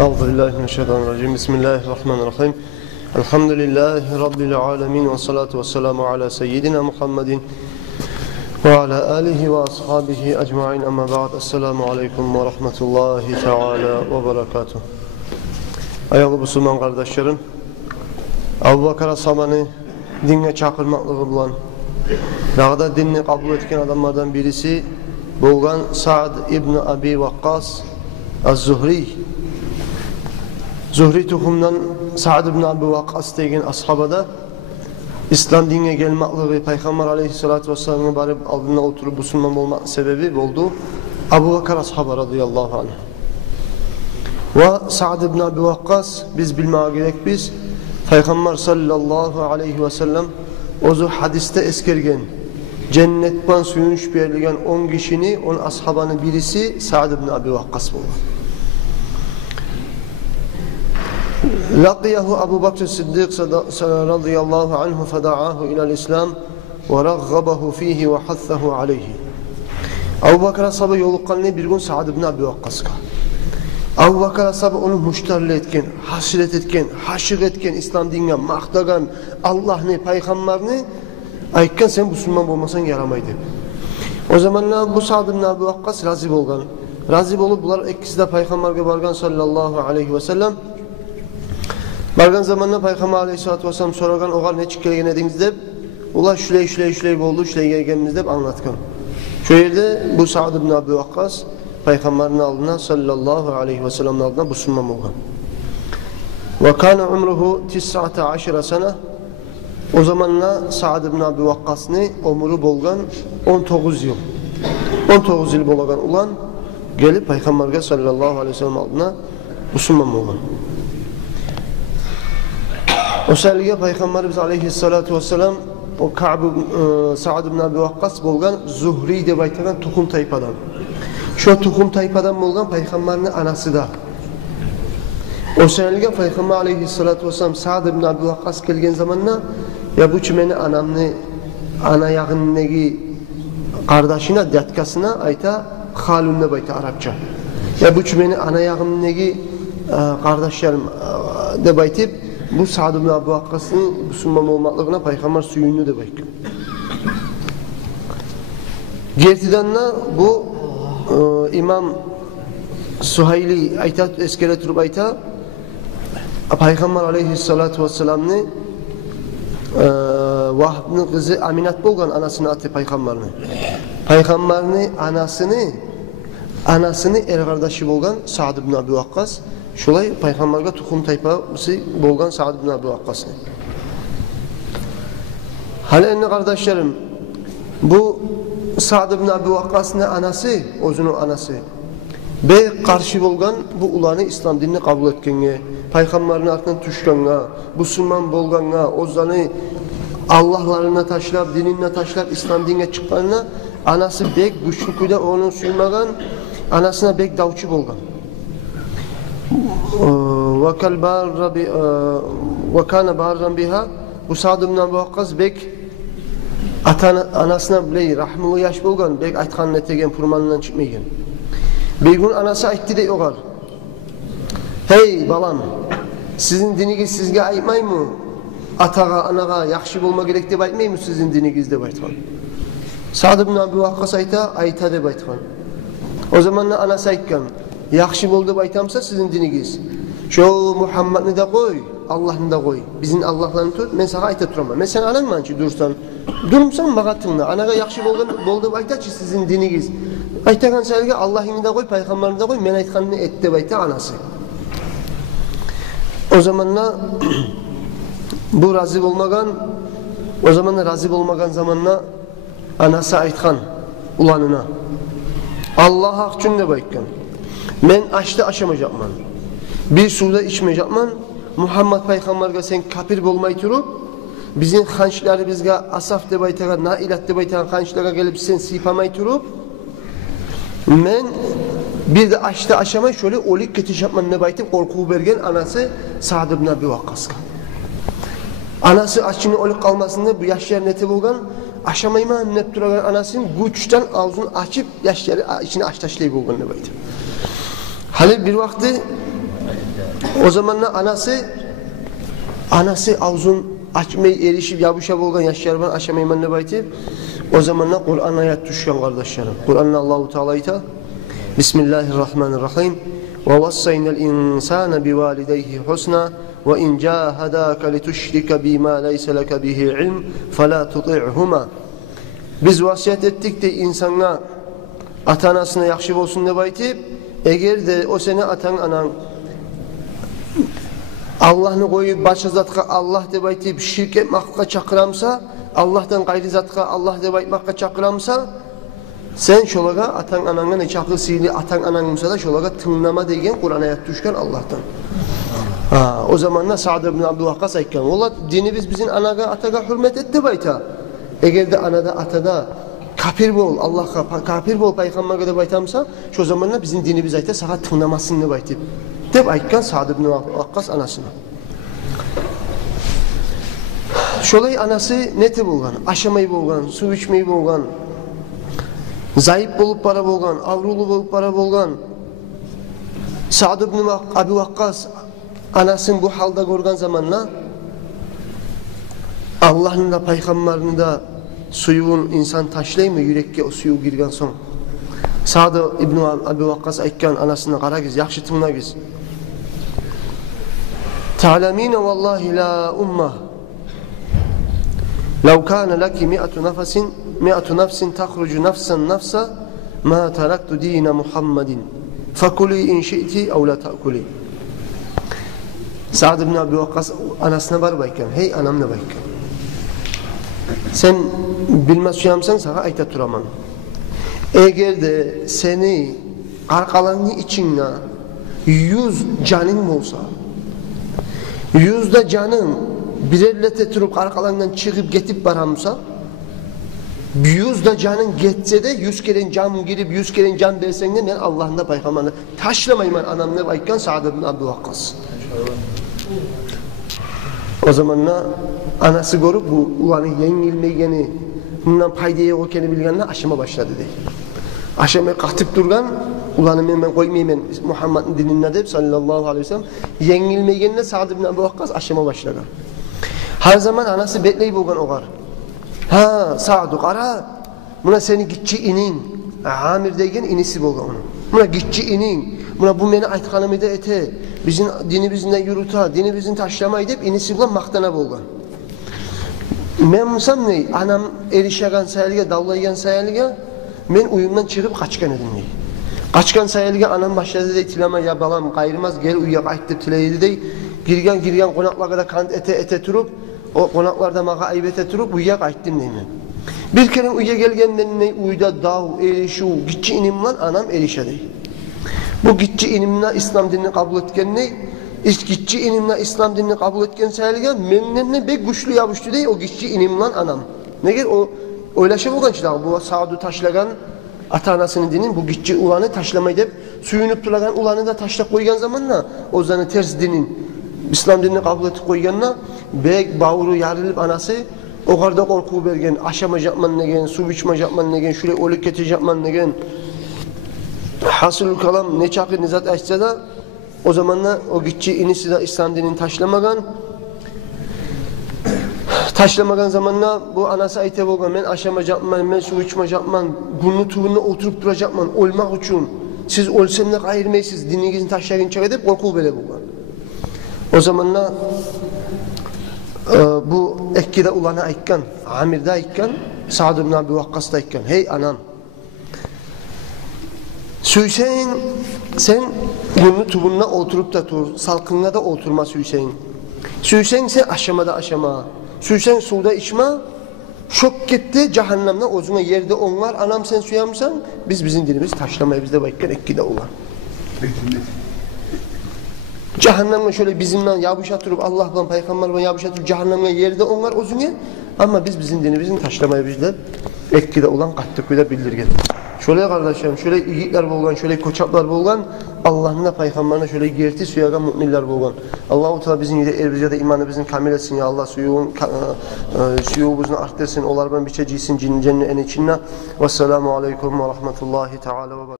Euzubillahimineşşeytanirracim. Bismillahirrahmanirrahim. Elhamdülillahi Rabbil alemin ve salatu ve selamu ala seyyidina Muhammedin ve ala alihi ve ashabihi ecmain ama ba'd. Esselamu aleyküm ve rahmetullahi teala ve berekatuhu. Ayalı Müslüman kardeşlerim, Abu Bakar ashabını dinle çakırmaklığı bulan, dağda dinini kabul etken adamlardan birisi bolgan Sa'd ibn Abi Vakkas az-Zuhri. Zuhri tohumdan Sa'd ibn Abi Vakkas degen ashabada İslam dinine gelmekliği, Peygamber aleyhissalatu vesselam'ın barıp aldığına oturup Müslüman olmak sebebi oldu. Abu Bakar ashabı radıyallahu anh. Ve Sa'd ibn Abi Vakkas biz bilmeye gerek biz Peygamber sallallahu aleyhi ve sellem ozu hadiste eskergen cennetten suyunuş berligen 10 kişini, 10 ashabanın birisi Sa'd ibn Abi Vakkas buldu. Laqiyahu Abu Bakr Siddiq radıyallahu anhu feda'ahu ilal İslam ve raggabahu fihi ve hassahu aleyhi. Abu Bakr ashabı yoluqqanlı bir gün Sa'd ibn Abi Vakkas'a. Abu Bakr ashabı onu müşterli etken, hasret etken, haşık etken, İslam dinine maqtagan, Allah'ını, Peygamberini aytken sen Müslüman olmasan yaramaydı. O zamanlar bu Sa'd ibn Abi Vakkas razı olgan. Razı olup bunlar ikisi de Peygamber'e bargan sallallahu aleyhi ve sellem. Bargan zamanla Peygamber aleyhissalatu vesselam soragan oğar ne çıkkelgen ediniz dep, ular şüley oldu, şüley gelgenimiz dep anlatkan. Şu yerde bu Sa'd ibn Abi Vakkas Peygamber'in aldığına sallallahu aleyhi ve sellem'in aldığına Müslüman olgan. Ve kana umruhu 19 sene. O zamanla Sa'd ibn Abi Vakkas'ın umru bolgan 19 yıl. 19 yıl bolagan ulan gelip Peygamber'e sallallahu aleyhi ve sellem aldığına Müslüman olgan. O səlliyə Peygamberimiz aleyhissalatu vesselam o Sa'd ibn Abi Vakkas bolgan Zuhri deb aytagan tuxum taypadan. Şu tuxum taypadan bolgan Peygamber'in anası da. O səlliyə Peygamber aleyhissalatu vesselam Sa'd ibn Abi Vakkas kelgen zamanla ya bu meni anamni ana yağındaki kardeşine, datkasına ayta halun deb ayta Arapça. Ya bu meni ana yağındaki kardeşlerim deb aytip bu Sa'd ibn Abi Vakkas'ın Müslüman olmaklığına Peygamber suyunu da bakıyor. Gertiden de bu İmam Suhayli ayta eskere turup ayta Peygamber aleyhissalatu vesselam'ın Vahb'ın kızı Aminat bolgan anasını atı Peygamber'ini. Peygamber'in anasını er kardeşi bolgan Sa'd ibn Abi Vakkas. Şolay Peygamber'e tuxum taypası bolgan Sa'd ibn Abi Vakkas'ın. Halen kardeşlerim, bu Sa'd ibn Abi Vakkas'ın anası, özünün anası. Be karşı bolgan bu ulanı İslam dinini kabul etkenge, Peygamber'in ardından tuşkanga, Müslüman bolganga, ozanı Allah'larına taşlap, dinine taşlap İslam dinine çıkkanına anası bek güçlüküde onu suymagan, anasına bek davçı bolgan. Ve kana barran biha bu Sa'd ibn Abi Vakkas bek anasına bile rahmlı yaş bolgan, bek aytkanın etegen purmanından çıkmaygen. Bir gün anası aytdı de yoğar. Hey balam, sizin dininiz sizge aytmay mı? Atağa, anağa yakşı bolma gerek deb aytmay mı sizin dininiz deb aytkan? Sa'd ibn Abi Vakkas ayta deb aytkan. O zaman anası aytkan. Yaxşı bol deb aytamsa sizin dininiz. Şu Muhammed'ni de koy, Allah'ını da koy. Bizim Allah'larını tut, men sana ayta turamam. Men sen anan mançı dursan, durumsan bagatınla. Anaga yaxşı bol deb aytaçı sizin dininiz. Aytagan selge Allah'ını da koy, Peygamberini de koy, men aytkanını et deb ayta anası. O zamanla bu razı olmagan, o zamanla razı olmagan zamanla anası aytkan ulanına. Allah hak üçün deb aytkan. Men açta aşamayacakman. Bir suda içmeyecekman. Muhammed Peygamber'e sen kafir bolmay turup bizim hançları bizge asaf deb aytagan, nailat deb aytagan hançlara gelip sen sipamay turup men bir de açta aşamay şöyle olik ketişapman deb aytip korkup bergen anası Sa'd ibn Abi Vakkas'a. Anası açını olik kalmasın diye bu yaşlar neti bolgan aşamayman deb turagan anasının güçten ağzını açıp yaşları içine aç taşlayıp bolgan deb aytip. Hali bir vakti O zamanlar anası ağzın açmayı erişip yapışa bolgan yaşlarban aşamayman ne baytip o zamanlar Kur'an ayet düşken kardeşlerim. Kur'an'da Allahu Teala ayta Bismillahirrahmanirrahim ve vassaynal insana bivalidayhi husna ve in jahadaka lituşrika bima leysa laka bihi ilm fela tuti'huma. Biz vasiyet ettik de insana ata-anasına yaxşı olsun deb aytib, eğer de o seni atan anan Allah'ını koyup başka zatqa Allah deb aytib şirk etmekka çakıramsa, Allah'tan gayri zatqa Allah deb aytmakka çakıramsa, sen şolaga atan ananga ne çakı sili atan anangımsa da şolaga tınlama degen Kur'an ayet düşken Allah'tan. O zamanlar Sa'd ibn Abi Waqqas aytgan, "Ola dinimiz bizim anaga ataga hürmet et deb ayta. Eğer de anada atada kafir bol, Allah'a kafir bol peygamberge deb aytamsa, şu zamanlar bizim dinimiz ayta sağa tınlamasın deb aytib." Deb aytgan Sa'd ibn Abi Waqqas anasına. Şolay anası neti bolgan, aşamay bolgan, su içmeyi bolgan, zayıf bolup para bolgan, avrulu bolup para bolgan. Sa'd ibn Abi Waqqas anasını bu halda görgen zamanla Allah'ın da peygamberinin de suyun insan taşlayı mı yürekke o suyu girgen son. Sa'd ibn Abi Waqqas aytgan anasına qara giz, yaxşı tınla giz. Ta'lamina wallahi la ummah لو كان لك مئة نفس تخرج نفسا ما تركت دين محمد فكلي إن شئت أو لا تأكلي. Sa'd ibn Abi Waqqas anasına bar bayken, hey anam ne bayken. Sen bilmez suyamsan sana ayta turaman. Eğer de seni arkalarını içinle 100 canın olsa, 100 da canın birerlete turup arkalarından çıkıp getip baramsa, 100 da canın geçse de 100 kere can girip 100 kere can versen de ben Allah'ın da peygamberine taşlamayım ben anam ne bayken Sa'd ibn Abi Waqqas. O zamanla anası görüp bu ulanı yenilmeyeni, bundan paydaya okeni bilgenler aşama başladı değil. Aşamaya katıp durgan, ulanı ben koymayayım Muhammed'in dinine deyip sallallahu aleyhi ve sellem, yenilmeyenine Sa'd ibn Abi Waqqas aşama başladı. Her zaman anası bekleyip olgan oğar. Ha Sa'd ara, buna seni gitçi inin, Amir degen inisi bolgan onun. Buna gitçi inin, buna bu meni aytkanımı da ete, bizim dinimizden yürüta, dinimizin taşlamayı deyip inisi bulan maktana bolgan. Men musam ne? Anam erişegan sayılga, davlaygan sayılga, men uyumdan çıkıp kaçkan edim ne? Kaçkan sayılga anam başladı da itilama ya balam gayrımaz gel uyak ayt dep tileydi dey. Girgen konaklarda da kant ete turup, o konaklarda mağa aybete turup uyak ayttim deymen. Bir kere uya gelgenden ne uyda dav, erişu, gitçi inim lan anam erişe dey. Bu gitçi inimle İslam dinini kabul etken ne? Gitçi inimle İslam dinini kabul etken sayılga menden bek güçlü yapıştı dey o gitçi inim lan anam. Ne gel o oylaşa bolgan çıdak bu Sa'd'u taşlagan ata-anasının dinin bu gitçi ulanı taşlamayı deyip suyunup tulagan ulanı da taşlap koygan zamanla o zanı ters dinin İslam dinini kabul etip koyganla bek bağırı yarılıp anası o kadar korku bergen aşama yapman negen su içme yapman negen şöyle ölük keti yapman negen hasıl kalam ne çakır nizat açsa da o zamanla o gitçi inisi de İslam dinini taşlamagan zamanla bu anası ayte bolgan men aşama yapman men su içme yapman günlü tuğunla oturup duracakman olmak için siz ölsem de ayırmayısınız dininizin taşlayan çağı deyip korku bele bolgan. O zamanla bu ekkide ulana aytkan, Amir'de aytkan, Sa'd ibn Abi Waqqas'da aytkan. Hey anam, Süysen sen günlü tubunla oturup da tur, salkınla da oturma Süysen. Süysen sen aşamada aşama, Süysen suda içme, şok gitti cehennemden ozuna yerde onlar, anam sen suyamsan, biz bizim dilimiz taşlamaya bizde baykken ekkide ulan. Cehennemle şöyle bizimle yapışa turup Allah'la peygamberle yapışa turup cehennemle yerde onlar ozuna ama biz bizim dinimizin taşlamaya bizde ekkide olan kattıkıyla bildirgen. Şöyle kardeşlerim, şöyle yiğitler bolgan, şöyle koçaklar bolgan, Allah'ın da peygamberine şöyle girti suyagan müminler bolgan. Allah-u Teala bizim erbizde imanımızın kamil etsin ya Allah, suyumuzun arttırsın, onlardan biçeciysin cennetin içine. Vesselamu aleyküm ve rahmetullahi teala ve